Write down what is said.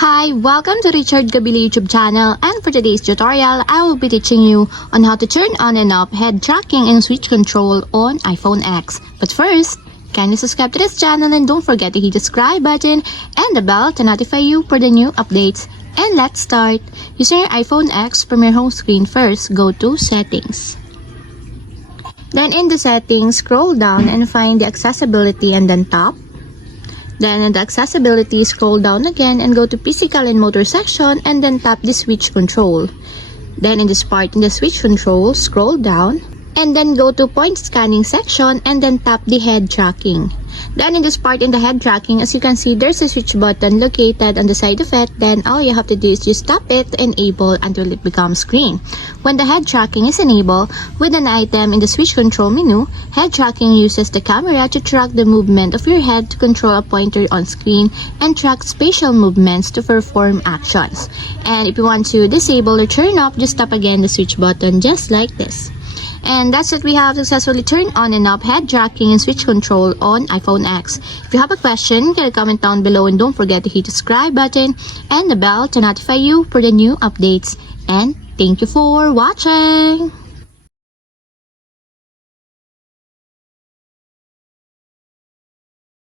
Hi, welcome to Richard Gabili YouTube channel, and for today's tutorial, I will be teaching you on how to turn on and off head tracking and switch control on iPhone X. But first, kindly subscribe to this channel and don't forget to hit the subscribe button and the bell to notify you for the new updates. And let's start. Using your iPhone X from your home screen, first go to Settings. Then in the settings, scroll down and find the accessibility and then tap. Then in the accessibility, scroll down again and go to physical and motor section and then tap the switch control. Then in this part in the switch control, scroll down and then go to point scanning section and then tap the head tracking. Then in this part in the head tracking, as you can see, there's a switch button located on the side of it. Then all you have to do is just tap it to enable until it becomes green. When the head tracking is enabled with an item in the switch control menu, head tracking uses the camera to track the movement of your head to control a pointer on screen and track spatial movements to perform actions. And if you want to disable or turn off, just tap again the switch button just like this. And that's it, we have successfully turned on and off head tracking and switch control on iPhone X. If you have a question, can comment down below and don't forget to hit the subscribe button and the bell to notify you for the new updates. And thank you for watching!